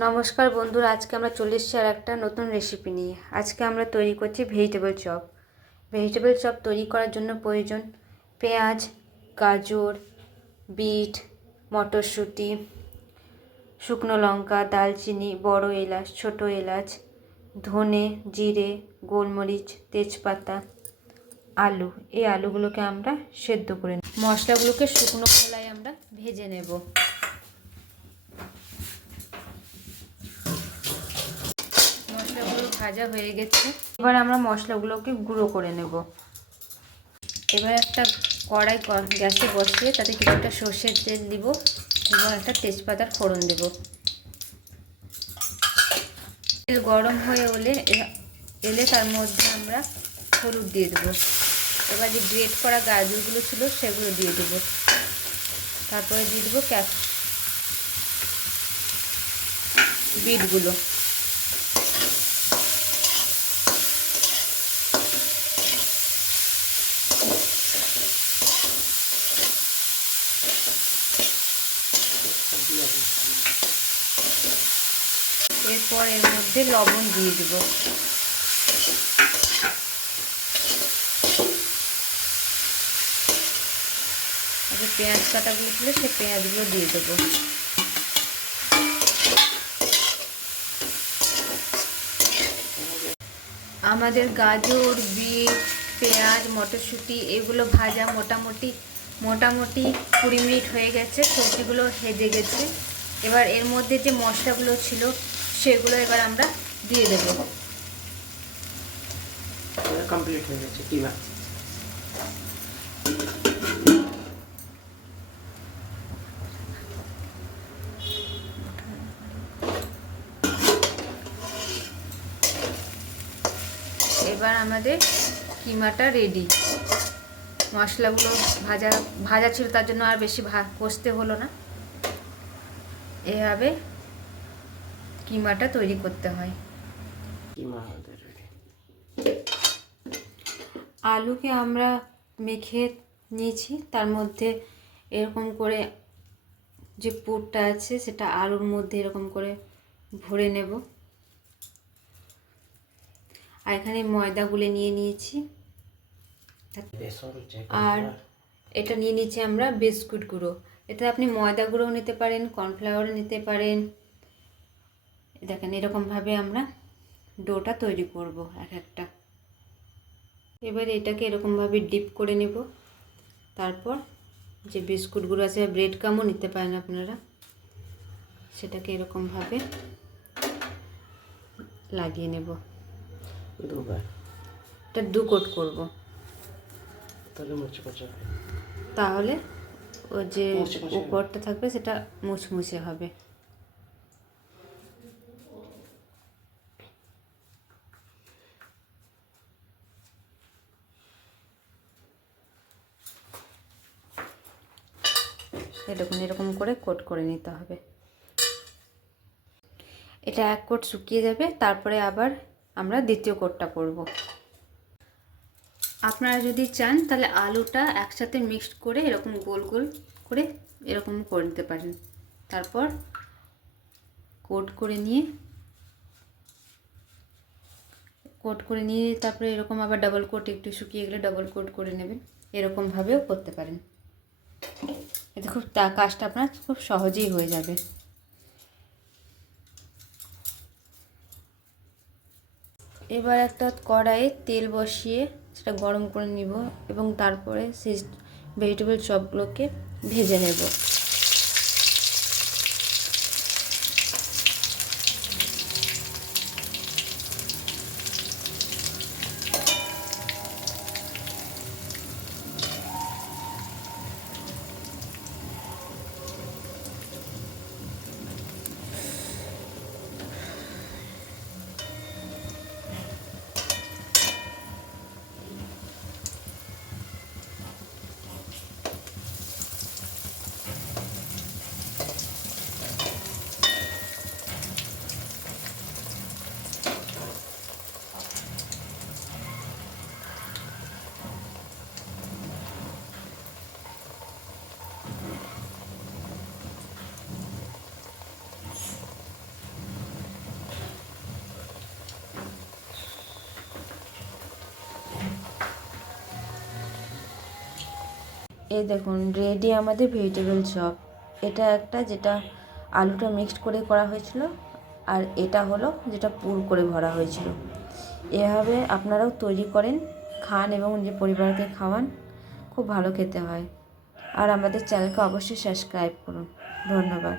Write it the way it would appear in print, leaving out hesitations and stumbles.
নমস্কার বন্ধুরা, আজকে আমরা চলে এসেছি আর একটা নতুন রেসিপি নিয়ে। আজকে আমরা তৈরি করছি ভেজিটেবল চপ। ভেজিটেবল চপ তৈরি করার জন্য প্রয়োজন পেঁয়াজ, গাজর, বিট, মটরশুঁটি, শুকনো লঙ্কা, দালচিনি, বড় এলাচ, ছোট এলাচ, ধনে, জিরে, গোলমরিচ, তেজপাতা, আলু। এই আলুগুলোকে আমরা সেদ্ধ করে নেব। মশলাগুলোকে শুকনো খোলায় আমরা ভেজে নেব। মশলাগুলো ভাজা হয়ে গেছে, এবার আমরা মশলাগুলোকে গুঁড়ো করে নেব। এবার একটা কড়াই গ্যাসে বসিয়ে তাতে কিছুটা সর্ষের তেল দিব এবং একটা তেজপাতার ফোড়ন দেব। তেল গরম হয়ে এলে তার মধ্যে আমরা হলুদ দিয়ে দেবো। এবার যে গ্রেট করা গাজরগুলো ছিল সেগুলো দিয়ে দেবো। তারপরে দিয়ে দেবো বিটগুলো। এরপর এর মধ্যে লবণ দিয়ে দেব। আগে পেঁয়াজ কাটাগুলো ছিল সেই পেঁয়াজগুলো দিয়ে দেবো। আমাদের গাজর, বিট, পেঁয়াজ, মটরশুঁটি এগুলো ভাজা মোটামুটি 20 মিনিট হয়ে গেছে। সবজিগুলো হেজে গেছে। এবার এর মধ্যে যে মশলাগুলো ছিল সেগুলো এবার আমরা দিয়ে দেব। কমপ্লিট হয়ে গেছে কিমা। এবার আমাদের কিমাটা রেডি। মশলাগুলো ভাজা ছিল, তার জন্য আর বেশি কষতে হলো না। এভাবে কিমাটা তৈরি করতে হয়। আলুকে আমরা মেখে নিয়েছি, তার মধ্যে এরকম করে যে পুরটা আছে সেটা আলুর মধ্যে এরকম করে ভরে নেব। আর এখানে ময়দা গুলে নিয়ে নিয়েছি, আর এটা নিয়ে নিচ্ছি আমরা বিস্কুট গুঁড়ো। এটা আপনি ময়দা গুঁড়োও নিতে পারেন, কর্নফ্লাওয়ারও নিতে পারেন। দেখেন এরকমভাবে আমরা ডোটা তৈরি করব এক একটা। এবার এটাকে এরকমভাবে ডিপ করে নেব। তারপর যে বিস্কুট গুঁড়ো আছে, ব্রেড ক্রামও নিতে পারেন আপনারা, সেটাকে এরকমভাবে লাগিয়ে নেব। এটা 2 কোট করব, তাহলে ওই যে উপরটা থাকবে সেটা মুচমুচে হবে। এরকম করে কোট করে নিতে হবে। এটা 1 কোট শুকিয়ে যাবে, তারপরে আবার আমরা দ্বিতীয় কোটটা করব। আপনারা যদি চান তাহলে আলুটা একসাথে মিক্সড করে এরকম গোল গোল করে এরকম করে নিতে পারেন। তারপর কোট করে নিয়ে তারপরে এরকম আবার ডাবল কোট, একটু শুকিয়ে গেলে ডাবল কোট করে নেবেন। এরকমভাবেও করতে পারেন। এতে কাজটা আপনার খুব সহজেই হয়ে যাবে। এবার একটা কড়াইয়ে তেল বসিয়ে সেটা গরম করে নিব এবং তারপরে সেই ভেজিটেবল চপগুলোকে ভেজে নেব। এই দেখুন রেডি আমাদের ভেজিটেবল চপ। এটা একটা যেটা আলুটা মিক্সড করে করা হয়েছিল, আর এটা হলো যেটা পুর করে ভরা হয়েছিল। এভাবে আপনারাও তৈরি করেন, খান এবং নিজের পরিবারকে খাওয়ান, খুব ভালো খেতে হয়। আর আমাদের চ্যানেলকে অবশ্যই সাবস্ক্রাইব করুন। ধন্যবাদ।